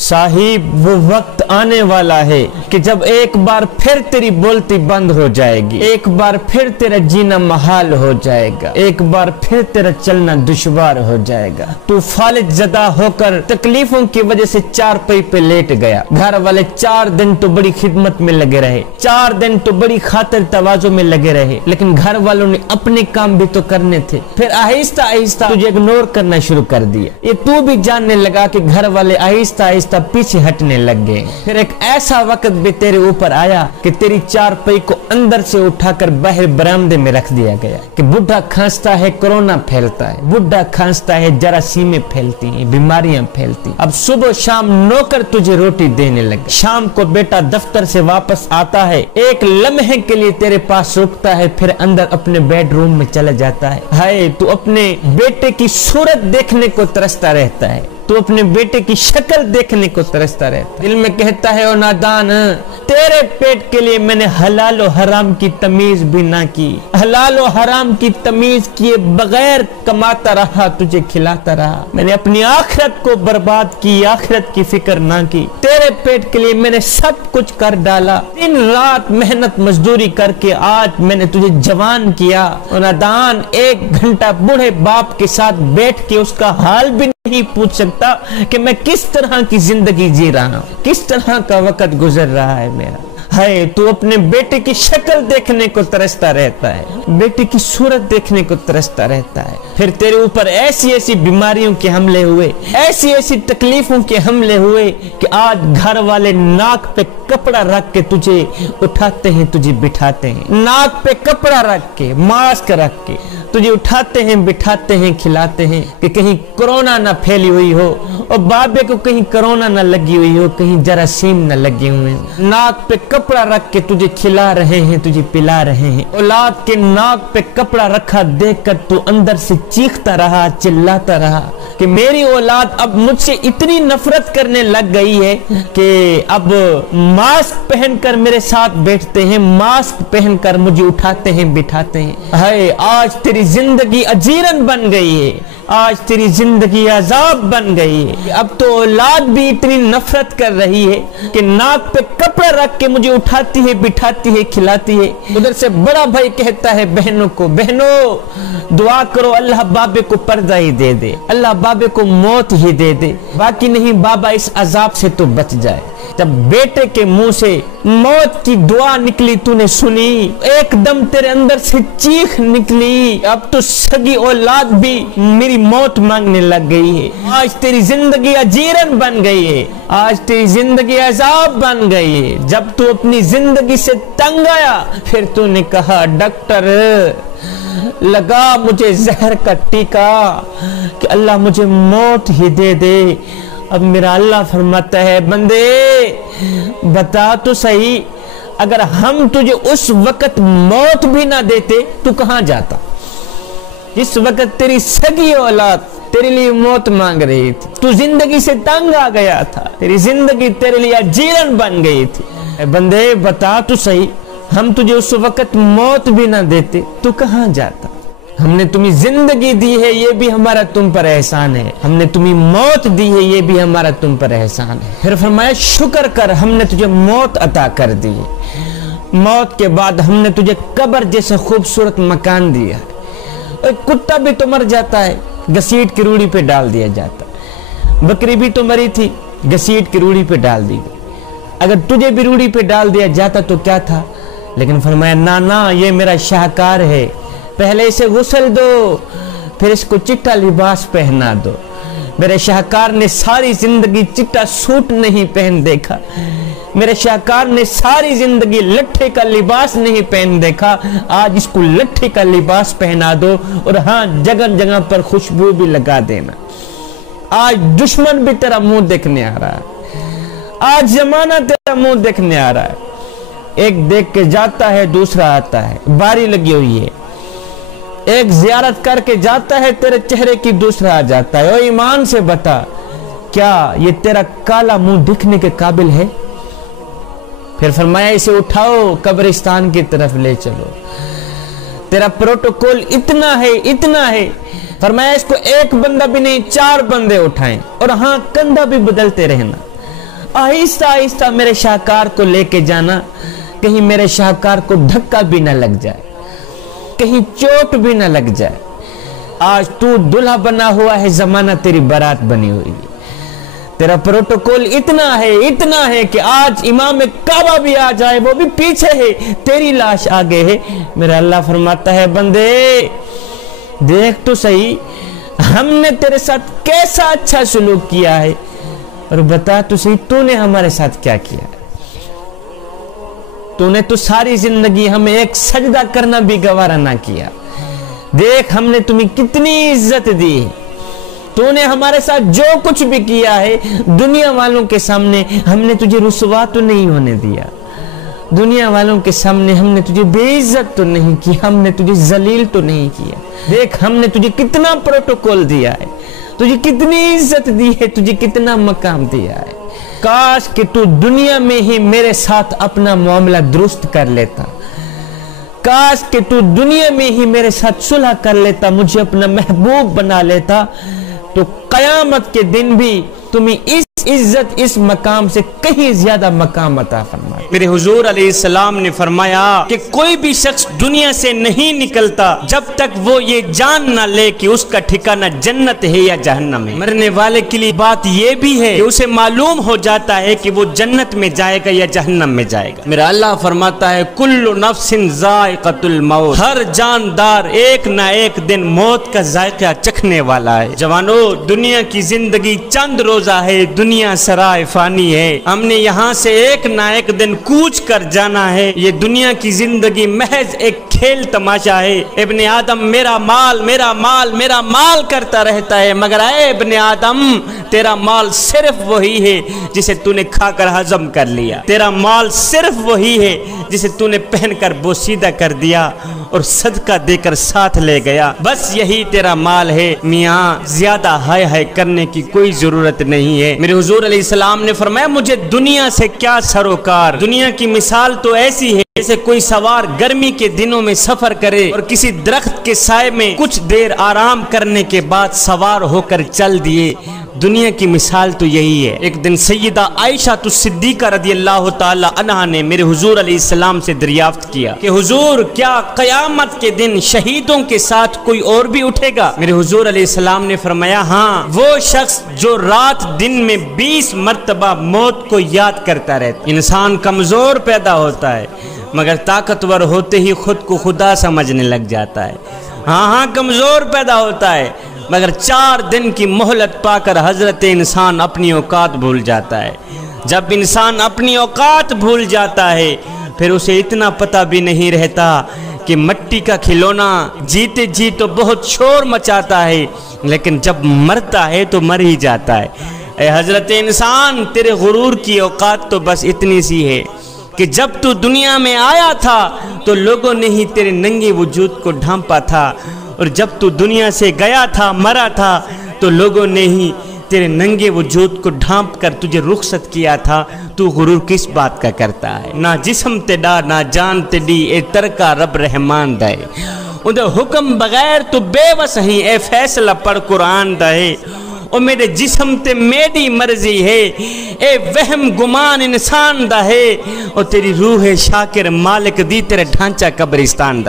साहिब वो वक्त आने वाला है कि जब एक बार फिर तेरी बोलती बंद हो जाएगी, एक बार फिर तेरा जीना महाल हो जाएगा, एक बार फिर तेरा चलना दुश्वार हो जाएगा। तू फालिज ज़दा होकर तकलीफों की वजह से चारपाई पे लेट गया। घर वाले 4 दिन तो बड़ी खिदमत में लगे रहे, 4 दिन तो बड़ी खातिर तवाज़ो में लगे रहे, लेकिन घर वालों ने अपने काम भी तो करने थे। फिर आहिस्ता आहिस्ता तुझे इग्नोर करना शुरू कर दिया। ये तू भी जानने लगा कि घर वाले आहिस्ता आहिस्ता पीछे हटने लग गए। फिर एक ऐसा वक्त भी तेरे ऊपर आया कि तेरी चारपाई को अंदर से उठाकर बाहर बरामदे में रख दिया गया कि बुढ़ा खांसता है कोरोना फैलता है, बुढ़ा खांसता है जरासीमें फैलती हैं, बीमारियां फैलती। अब सुबह शाम नौकर तुझे रोटी देने लगे, शाम को बेटा दफ्तर से वापस आता है, एक लम्हे के लिए तेरे पास रुकता है, फिर अंदर अपने बेडरूम में चला जाता है। हाय तू अपने बेटे की सूरत देखने को तरसता रहता है, तू अपने बेटे की शक्ल देखने को तरसता रहता। दिल में कहता है ओ नादान, तेरे पेट के लिए मैंने हलाल और हराम की तमीज भी ना की, हलाल और हराम की तमीज किए बगैर कमाता रहा, तुझे खिलाता रहा। मैंने अपनी आखिरत को बर्बाद की, आखिरत की फिक्र ना की। तेरे पेट के लिए मैंने सब कुछ कर डाला, दिन रात मेहनत मजदूरी करके आज मैंने तुझे जवान किया। और नादान 1 घंटा बूढ़े बाप के साथ बैठ के उसका हाल भी नहीं पूछ सकता कि मैं किस तरह की जिंदगी जी रहा हूँ, किस तरह का वक्त गुजर रहा है मेरा। है तू अपने बेटे की शक्ल देखने को तरसता रहता है, बेटे की सूरत देखने को तरसता रहता है। फिर तेरे ऊपर ऐसी ऐसी बीमारियों के हमले हुए, ऐसी ऐसी तकलीफों के हमले हुए कि आज घर वाले नाक पे कपड़ा रख के तुझे उठाते हैं, तुझे बिठाते हैं, नाक पे कपड़ा रख के, मास्क रख के तुझे उठाते हैं, बिठाते हैं, खिलाते हैं कि कहीं कोरोना ना फैली हुई हो और बाबे को कहीं कोरोना ना लगी हुई हो, कहीं जरासीम ना लगे हुए। नाक पे कपड़ा रख के तुझे खिला रहे हैं, तुझे पिला रहे हैं। औलाद के नाक पे कपड़ा रखा देखकर तू अंदर से चीखता रहा, चिल्लाता रहा कि मेरी औलाद अब मुझसे इतनी नफरत करने लग गई है कि अब मास्क पहनकर मेरे साथ बैठते हैं, मास्क पहनकर मुझे उठाते हैं, बिठाते हैं। हाय आज तेरी जिंदगी अजीरन बन गई है, आज तेरी जिंदगी अजाब बन गई है। अब तो औलाद भी इतनी नफरत कर रही है कि नाक पे कपड़ा रख के मुझे उठाती है, बिठाती है, खिलाती है। उधर से बड़ा भाई कहता है बहनों को, बहनों दुआ करो अल्लाह बाबे को पर्दा ही दे दे, अल्लाह बाबे को मौत ही दे दे, बाकी नहीं बाबा इस अजाब से तो बच जाए। जब बेटे के मुंह से मौत की दुआ निकली तूने सुनी, एकदम तेरे अंदर से चीख निकली, अब तो सगी औलाद भी मेरी मौत मांगने लग गई है। आज तेरी जिंदगी अजीरन बन गई है, आज तेरी जिंदगी अजाब बन गई है। जब तू अपनी जिंदगी से तंग आया फिर तूने कहा डॉक्टर लगा मुझे जहर का टीका कि अल्लाह मुझे मौत ही दे दे। अब मेरा अल्लाह फरमाता है बंदे बता तो सही, अगर हम तुझे उस वक्त मौत भी ना देते तू कहां जाता? जिस वक्त तेरी सगी औलाद तेरे लिए मौत मांग रही थी, तू जिंदगी से तंग आ गया था, तेरी जिंदगी तेरे लिए जीवन बन गई थी। बंदे बता तो सही, हम तुझे उस वक्त मौत भी ना देते तू कहां जाता? हमने तुम्हें जिंदगी दी है, ये भी हमारा तुम पर एहसान है, हमने तुम्हें मौत दी है, ये भी हमारा तुम पर एहसान है। फिर फरमाया शुक्र कर हमने तुझे मौत अता कर दी, मौत के बाद हमने तुझे कब्र जैसा खूबसूरत मकान दिया। एक कुत्ता भी तो मर जाता है, घसीट की रूढ़ी पे डाल दिया जाता। बकरी भी तो मरी थी, घसीट की रूढ़ी पे डाल दी गई। अगर तुझे भी रूढ़ी पे डाल दिया जाता तो क्या था? लेकिन फरमाया ना ना, ये मेरा शाहकार है, पहले इसे गुस्ल दो, फिर इसको चिट्टा लिबास पहना दो। मेरे शाहकार ने सारी जिंदगी चिट्टा सूट नहीं पहन देखा, मेरे शाहकार ने सारी जिंदगी लट्ठे का लिबास नहीं पहन देखा, आज इसको लट्ठे का लिबास पहना दो और हाँ जगह जगह पर खुशबू भी लगा देना। आज दुश्मन भी तेरा मुंह देखने आ रहा है, आज जमाना तेरा मुंह देखने आ रहा है। एक देख के जाता है, दूसरा आता है, बारी लगी हुई है। एक जियारत करके जाता है तेरे चेहरे की, दूसरा आ जाता है। ओ ईमान से बता, क्या ये तेरा काला मुंह दिखने के काबिल है? फिर फरमाया इसे उठाओ, कब्रिस्तान की तरफ ले चलो। तेरा प्रोटोकॉल इतना है, इतना है। फरमाया इसको एक बंदा भी नहीं 4 बंदे उठाएं और हाँ कंधा भी बदलते रहना। आहिस्ता आहिस्ता मेरे शाहकार को लेके जाना, कहीं मेरे शाहकार को धक्का भी ना लग जाए, कहीं चोट भी ना लग जाए। आज तू दुल्हा बना हुआ है, जमाना तेरी बारात बनी हुई है। तेरा प्रोटोकॉल इतना है कि आज इमाम काबा भी आ जाए, वो भी पीछे है, तेरी लाश आगे है। मेरा अल्लाह फरमाता है, बंदे देख तो सही हमने तेरे साथ कैसा अच्छा सलूक किया है, और बता तो सही तूने हमारे साथ क्या किया। तूने तो सारी जिंदगी हमें एक सजदा करना भी गवारा ना किया। देख हमने तुम्हें कितनी इज्जत दी, तूने हमारे साथ जो कुछ भी किया है, दुनिया वालों के सामने हमने तुझे रुसवा तो नहीं होने दिया, दुनिया वालों के सामने हमने तुझे बेइज्जत तो नहीं की, हमने तुझे जलील तो नहीं किया। देख हमने तुझे कितना प्रोटोकॉल दिया है, तुझे कितनी इज्जत दी है, तुझे कितना मकाम दिया है। काश कि तू दुनिया में ही मेरे साथ अपना मामला दुरुस्त कर लेता, काश कि तू दुनिया में ही मेरे साथ सुलह कर लेता, मुझे अपना महबूब बना लेता, तो कयामत के दिन भी तुम्हें इस इज्जत, इस मकाम से कहीं ज्यादा मकाम अता फरमाए। मेरे हुजूर अलैहिस्सलाम ने फरमाया कि कोई भी शख्स दुनिया से नहीं निकलता जब तक वो ये जान ना ले कि उसका ठिकाना जन्नत है या जहन्नम है। मरने वाले के लिए बात ये भी है कि उसे मालूम हो जाता है कि वो जन्नत में जाएगा या जहन्नम में जाएगा। मेरा अल्लाह फरमाता है, कुल्लु नफ्सिन ज़ाइक़तुल मौत, हर जानदार एक ना एक दिन मौत का जायका चखने वाला है। जवानों, दुनिया की जिंदगी चंद रोजा है, दुनिया सराय फानी है। हमने यहाँ से एक ना एक दिन कूच कर जाना है। ये दुनिया की जिंदगी महज एक खेल तमाशा है। इब्ने आदम मेरा माल मेरा माल मेरा माल करता रहता है, मगर ऐ इब्ने आदम तेरा माल सिर्फ वही है जिसे तूने खाकर हजम कर लिया। तेरा माल सिर्फ वही है जिसे तूने पहनकर बोसीदा कर दिया और सदका देकर साथ ले गया। बस यही तेरा माल है। मियाँ ज्यादा हाय हाय करने की कोई जरूरत नहीं है। मेरे हुजूर अलैहिस्सलाम ने फरमाया, मुझे दुनिया से क्या सरोकार। दुनिया की मिसाल तो ऐसी है जैसे कोई सवार गर्मी के दिनों में सफर करे और किसी दरख्त के साए में कुछ देर आराम करने के बाद सवार होकर चल दिए। दुनिया की मिसाल तो यही है। एक दिन सैयदा आयशा सिद्दीका रदियल्लाहु ताला अन्हा ने मेरे हुजूर अलैहिस्सलाम से दरियाफ्त किया कि हुजूर, क्या कयामत के दिन शहीदों के साथ कोई और भी उठेगा? मेरे हुजूर अलैहिस्सलाम ने फरमाया, हाँ, वो शख्स जो रात दिन में 20 मर्तबा मौत को याद करता रहता। इंसान कमजोर पैदा होता है मगर ताकतवर होते ही खुद को खुदा समझने लग जाता है। हाँ, कमजोर पैदा होता है मगर 4 दिन की मोहलत पाकर हजरत इंसान अपनी औकात भूल जाता है। जब इंसान अपनी औकात भूल जाता है फिर उसे इतना पता भी नहीं रहता कि मिट्टी का खिलौना जीते जी तो बहुत शोर मचाता है, लेकिन जब मरता है तो मर ही जाता है। ए हजरत इंसान, तेरे गुरूर की औकात तो बस इतनी सी है कि जब तू दुनिया में आया था तो लोगों ने ही तेरे नंगे वजूद को ढांपा था, और जब तू दुनिया से गया था, मरा था, तो लोगों ने ही तेरे नंगे वजूद को ढांप कर तुझे रुखसत किया था। तू गुरूर किस बात का करता है? ना जिस्म तेडा ना जान तेडी, ए तरका रब रहमान दे। उधर हुक्म बगैर तू बेबस ही, ए फैसला पढ़ कुरान दे। और मेरे जिस्म ते मेरी मर्जी है, ए वहम गुमान इंसान दा है। और तेरी रूह शाकिर मालिक दी, तेरा ढांचा कब्रिस्तान दा।